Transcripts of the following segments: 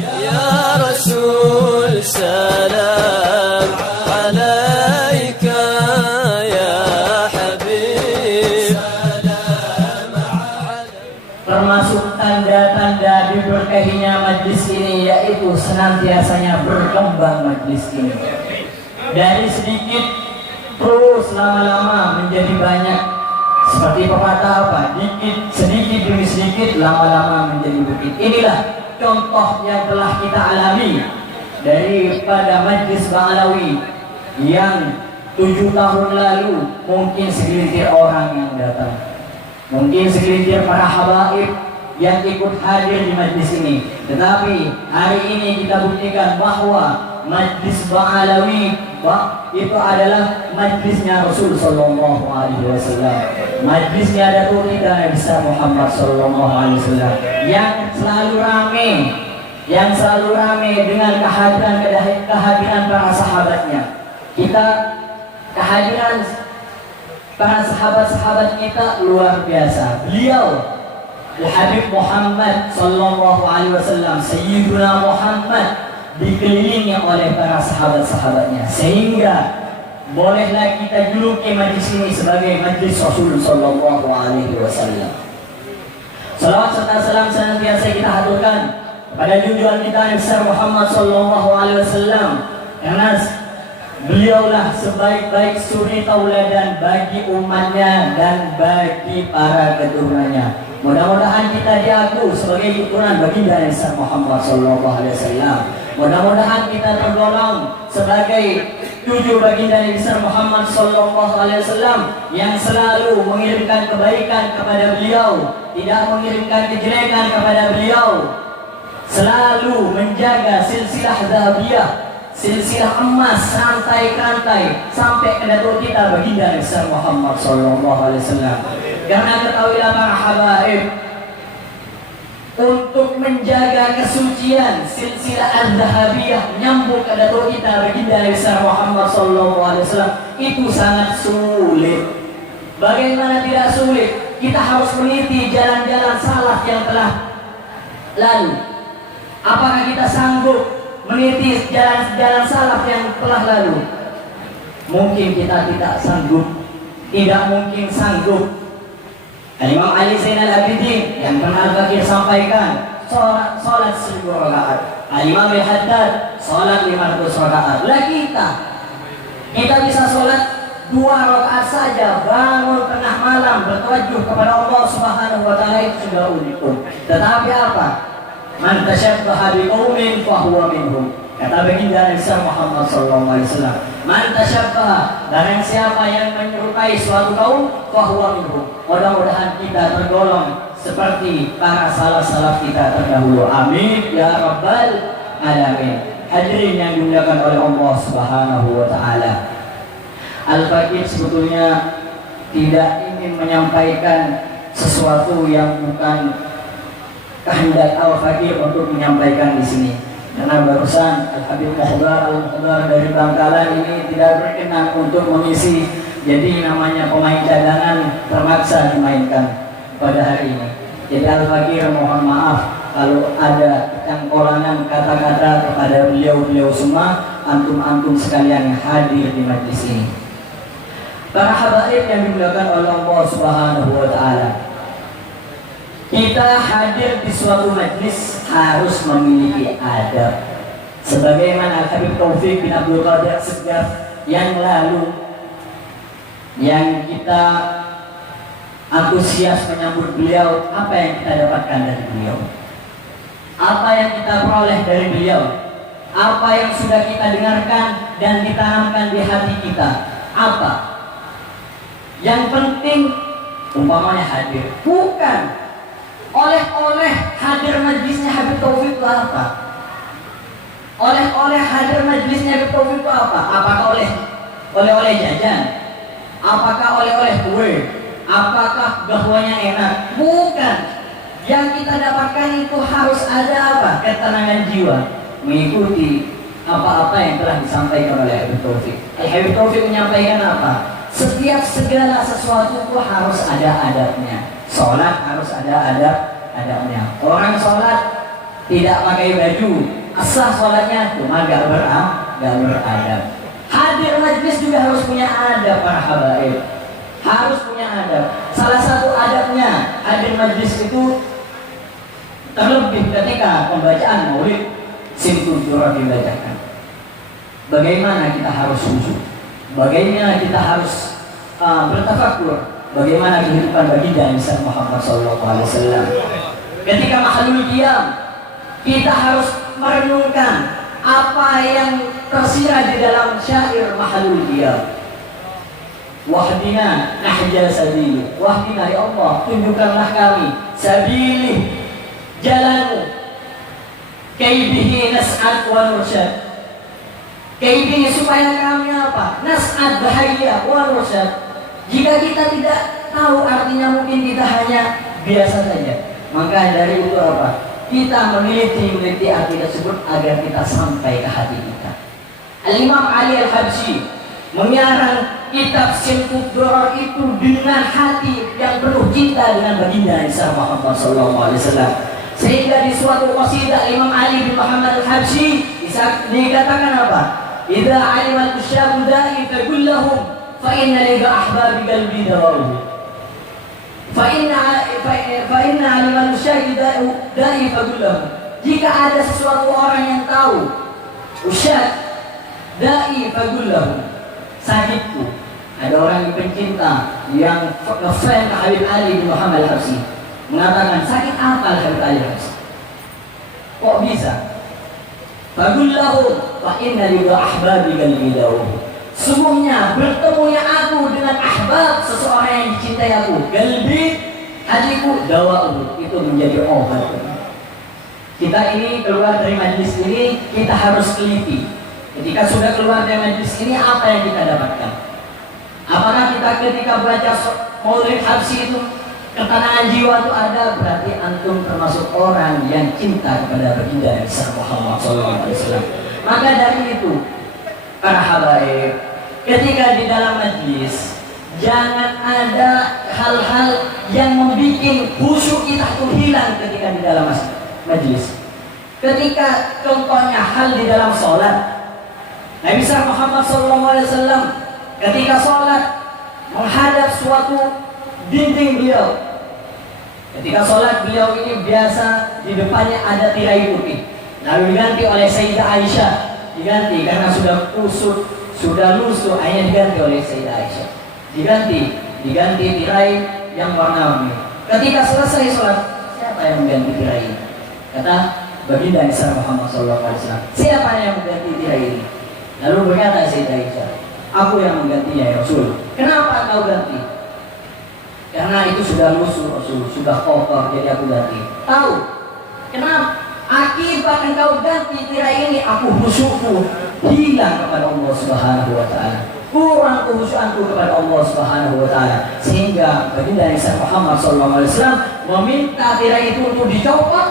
يا رسول سلام عليك يا حبيب. Termasuk tanda-tanda diberkahinya majlis ini yaitu senantiasanya berkembang majlis ini. Dari sedikit terus lama-lama menjadi banyak. Seperti pepatah apa? Sedikit demi sedikit lama-lama menjadi bukit. Inilah contoh yang telah kita alami daripada majlis Ba'alawi yang 7 tahun lalu mungkin segelintir orang yang datang, mungkin segelintir para habaib yang ikut hadir di majlis ini. Tetapi hari ini kita buktikan bahwa majlis Ba'alawi itu adalah majlisnya Rasul Sallallahu Alaihi Wasallam, majlisnya Datuk kita Nabi Muhammad Sallallahu Alaihi Wasallam yang selalu ramai dengan kehadiran para sahabatnya. Kehadiran para sahabat-sahabat kita luar biasa. Beliau Habib Muhammad Sallallahu Alaihi Wasallam, Sayyiduna Muhammad, dikelilingi oleh para sahabat-sahabatnya, sehingga bolehlah kita juluki majlis ini sebagai majlis Rasul Sallallahu Alaihi Wasallam. Salawat serta salam senantiasa kita haturkan kepada junjungan kita Nabi Muhammad Sallallahu Alaihi Wasallam, karena beliaulah sebaik-baik suri tauladan bagi umatnya dan bagi para keturunannya. Mudah-mudahan kita diaku sebagai keturunan baginda Nabi Muhammad Sallallahu Alaihi Wasallam. Mudah-mudahan kita tergolong sebagai cucu baginda Nabi Muhammad Sallallahu Alaihi Wasallam yang selalu mengirimkan kebaikan kepada beliau, tidak mengirimkan kejelekan kepada beliau, selalu menjaga silsilah zahabiyah, silsilah emas rantai-rantai sampai ke datuk kita baginda Nabi Muhammad Sallallahu Alaihi Wasallam. Karena ketahuilah para habaib, untuk menjaga kesucian silsilah az-zahabiyah nyambung ke datuk kita baginda Nabi Muhammad Sallallahu Alaihi Wasallam itu sangat sulit. Bagaimana tidak sulit? Kita harus meniti jalan-jalan salaf yang telah lalu. Apakah kita sanggup meniti jalan-jalan salaf yang telah lalu? Mungkin kita tidak sanggup, tidak mungkin sanggup. Imam Ali Zainal Abidin yang pernah Al-Fakir sampaikan, sholat 1000 rakaat. Imam Al-Haddad sholat 500 rakaat. Lah kita bisa sholat 2 rakaat saja, bangun tengah malam bertawajuh kepada Allah Subhanahu wa taala, itu sudah unikum. Tetapi apa? Man tashabbaha biqaumin fahuwa minhum. Kata baginda Nabi Muhammad Sallallahu Alaihi Wasallam, man tashabbaha, barang siapa yang menyerupai suatu kaum, fahuwa minhum. Mudah-mudahan kita tergolong seperti para salaf-salaf kita terdahulu. Amin ya rabbal alamin. Hadirin yang dimuliakan oleh Allah Subhanahu wa taala. Al-Fakir sebetulnya tidak ingin menyampaikan sesuatu yang bukan kehendak Al-Fakir untuk menyampaikan di sini. Karena barusan Al-Habib Muhdar dari Bangkalan ini tidak berkenan untuk mengisi, jadi namanya pemain cadangan terpaksa dimainkan pada hari ini. Jadi Al-Fakir mohon maaf kalau ada cangkolangan kata-kata kepada beliau-beliau semua, antum-antum sekalian yang hadir di majlis ini. Para habaib yang dimuliakan oleh Allah Subhanahu wa taala, kita hadir di suatu majlis harus memiliki adab. Sebagaimana Al-Habib Taufik bin Abdul Qadir Segaf yang lalu, yang kita antusias menyambut beliau, apa yang kita dapatkan dari beliau? Apa yang kita peroleh dari beliau? Apa yang sudah kita dengarkan dan ditanamkan di hati kita? Apa? Yang penting umpamanya hadir, bukan oleh-oleh hadir majlisnya Habib Taufik itu apa? Oleh-oleh hadir majlisnya Habib Taufik itu apa? Apakah oleh-oleh jajan? Apakah oleh-oleh kue? Apakah gahwanya enak? Bukan. Yang kita dapatkan itu harus ada apa? Ketenangan jiwa, mengikuti apa-apa yang telah disampaikan oleh Habib Taufik. Habib Taufik menyampaikan apa? Setiap segala sesuatu itu harus ada adabnya. Sholat harus ada adabnya. Orang sholat tidak pakai baju, asal sholatnya cuma gak beradab. Hadir majlis juga harus punya adab para habaib, harus punya adab. Salah satu adabnya hadir majlis itu terlebih ketika pembacaan maulid Simtul Durrah dibacakan. Bagaimana kita harus khusyuk, bagaimana kita harus bertafakur, bagaimana kehidupan baginda Nabi Muhammad SAW. Ketika mahalul qiyam, kita harus merenungkan apa yang tersirat di dalam syair mahalul qiyam. Wahdina nahja sabili, wahdina ya Allah, tunjukkanlah kami sabili, jalanmu, kaibihi nas'ad wa nursyad. Kaibihi supaya kami apa? Nas'ad, bahagia, wa nursyad. Jika kita tidak tahu artinya, mungkin kita hanya biasa saja. Maka dari itu apa? Kita meneliti arti tersebut agar kita sampai ke hati kita. Al-Imam Ali Al-Habsyi mengarang kitab Simtul Durrah itu dengan hati yang penuh cinta dengan baginda Nabi Muhammad SAW. Sehingga di suatu qasidah Imam Ali bin Muhammad Al-Habsyi dikatakan apa? Idza alimal usyabu da'i faqullahum fa inna li ahbabi qalbi dawaruhu. Fa inna alimal usyabu da'i faqullahum. Jika ada sesuatu orang yang tahu usyad da'i faqullahum, sakitku, ada orang yang pencinta yang ngefan Habib Ali bin Muhammad Al-Habsyi mengatakan, sakit apa Habib Ali Al-Habsyi? Kok bisa? Fagullahu fa inna li ahbabi qalbi dawaruhu. Sungguhnya bertemunya aku dengan ahbab, seseorang yang dicintai aku, qalbi, hatiku, dawaruhu, itu menjadi obat. Kita ini keluar dari majlis ini, kita harus teliti. Ketika sudah keluar dari majlis ini, apa yang kita dapatkan? Apakah kita ketika baca maulid Habsyi itu ketenangan jiwa itu ada? Berarti antum termasuk orang yang cinta kepada baginda Nabi Muhammad SAW. Maka dari itu, para habaib, ketika di dalam majlis, jangan ada hal-hal yang membuat khusyuk kita itu hilang ketika di dalam majlis. Ketika contohnya hal di dalam sholat, Nabi Muhammad SAW ketika sholat menghadap suatu dinding beliau. Ketika sholat beliau ini biasa di depannya ada tirai putih, lalu diganti oleh Sayyidah Aisyah, diganti karena sudah kusut, sudah lusuh, akhirnya diganti oleh Sayyidah Aisyah, diganti tirai yang warna-warni. Ketika selesai sholat, siapa yang mengganti tirai ini? Kata baginda Nabi Muhammad SAW, siapa yang mengganti tirai ini? Lalu berkata Sayyidah Aisyah, aku yang menggantinya ya Rasul. Kenapa kau ganti? Karena itu sudah lusuh Rasul, sudah kotor, jadi aku ganti. Tahu? Kenapa? Akibat engkau ganti tirai ini, aku khusyukku hilang kepada Allah Subhanahu wa Ta'ala. Kurang khusyukanku kepada Allah Subhanahu wa Ta'ala. Sehingga baginda Nabi Muhammad SAW meminta tirai itu untuk dicopot,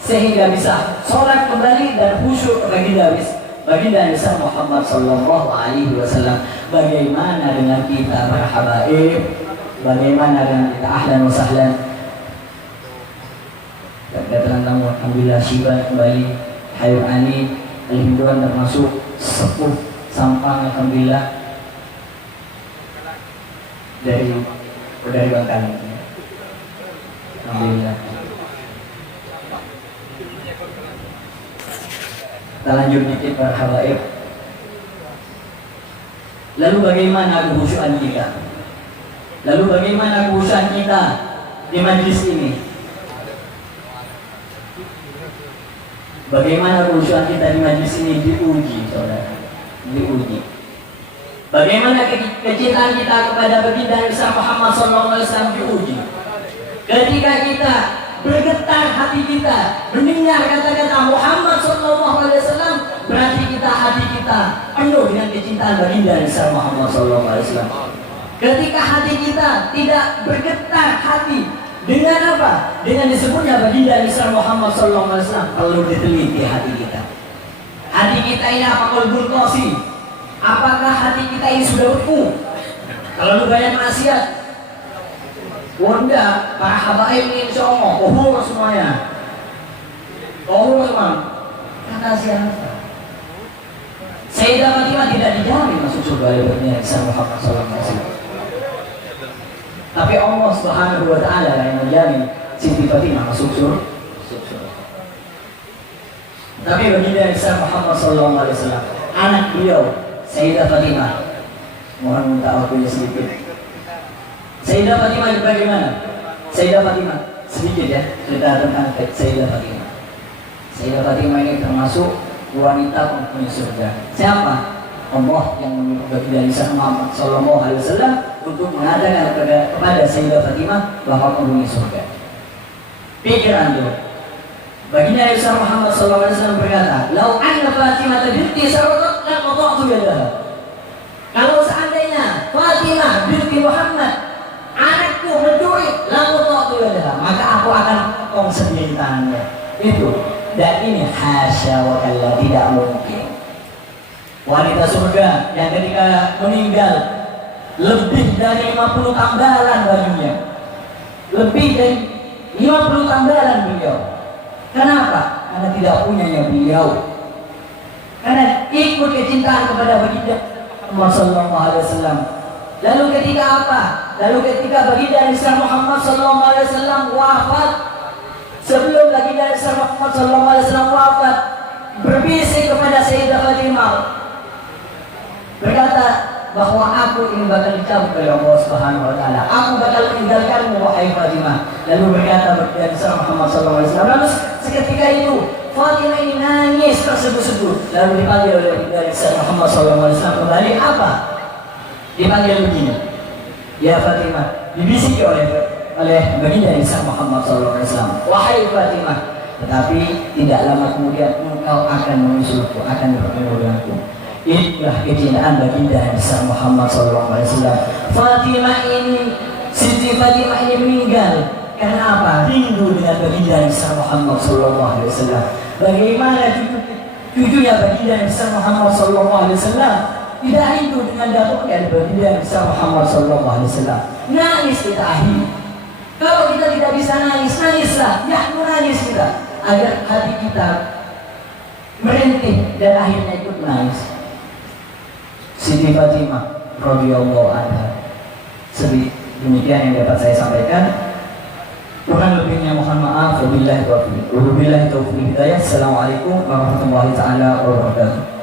sehingga bisa sholat kembali dan khusyuk baginda Nabi Muhammad SAW. Bagaimana dengan kita para habaib? Bagaimana dengan kita ahlan wa sahlan? Kedatangan tamu alhamdulillah Syiban kembali, Habib Ali Al-Hinduan termasuk sepuh Sampang alhamdulillah dari Bangkalan. Alhamdulillah. Kita lanjut dikit para habaib. Lalu bagaimana kekhusyukan kita? Lalu bagaimana kekhusyukan kita di majlis ini? Bagaimana kekhusyukan kita di majlis ini diuji, saudara? Diuji. Bagaimana kecintaan kita kepada baginda Nabi Muhammad SAW diuji? Ketika kita bergetar hati kita mendengar kata-kata Muhammad SAW, berarti hati kita penuh dengan kecintaan baginda Nabi Muhammad SAW. Ketika hati kita tidak bergetar hati dengan apa? Dengan disebutnya baginda Nabi Muhammad SAW, perlu diteliti hati kita. Hati kita ini apa qalbun qasi? Apakah hati kita ini sudah beku? Kalau lu banyak maksiat, wanda para habaib ini insya Allah semuanya. Oh, memang kata si anak. Sayyidah Fatimah tidak dijamin masuk surga oleh baginda Muhammad SAW. Tapi Allah Subhanahu wa Ta'ala yang menjamin Siti Fatimah masuk surga. Tapi baginda Muhammad SAW, anak beliau Sayyidah Fatimah, mohon minta waktunya sedikit. Sayyidah Fatimah itu bagaimana? Sayyidah Fatimah sedikit ya cerita tentang Sayyidah Fatimah. Sayyidah Fatimah ini termasuk wanita penghuni surga. Siapa? Allah yang menyuruh baginda Muhammad SAW untuk mengatakan kepada Sayyidah Fatimah bahwa penghuni surga. Pikiran dulu. Baginda Muhammad SAW berkata, "Lau anna Fatimah binti Sarwat la qata'tu yadaha." Kalau seandainya Fatimah binti Muhammad anakku mencuri, la qata'tu yadaha, maka aku akan potong sendiri tangannya. Itu. Dan ini hasya wa kalla, tidak mungkin. Wanita surga yang ketika meninggal lebih dari 50 tambalan bajunya, lebih dari 50 tambalan beliau. Kenapa? Karena tidak punyanya beliau. Karena ikut kecintaan kepada baginda Muhammad SAW. Lalu ketika apa? Lalu ketika baginda Muhammad SAW wafat, sebelum baginda Muhammad SAW wafat, berbisik kepada Sayyidah Fatimah, berkata bahwa aku ini bakal dicabut oleh Allah Subhanahu wa Ta'ala. Aku bakal meninggalkanmu wahai Fatimah. Lalu berkata baginda Muhammad SAW. Lalu seketika itu Fatimah ini nangis tersebut-sebut. Lalu dipanggil oleh baginda Muhammad SAW kembali. Apa? Dipanggil begini, ya Fatimah, dibisiki oleh baginda Muhammad SAW. Wahai Fatimah, tetapi tidak lama kemudian engkau akan menyusulku, akan bertemu denganku. Inilah kecintaan baginda Muhammad SAW. Fatimah ini, Siti Fatimah ini meninggal karena apa? Rindu dengan baginda Muhammad SAW. Bagaimana cucunya baginda Muhammad SAW tidak rindu dengan datuknya baginda Muhammad SAW? Nangis kita akhir. Kalau kita tidak bisa nangis, nangislah. Ya, menangis kita agar hati kita merintih dan akhirnya ikut menangis. Siti Fatimah radhiyallahu anha. Demikian yang dapat saya sampaikan. Kurang lebihnya mohon maaf. Wabillahi taufiq hidayah. Assalamualaikum warahmatullahi taala wabarakatuh.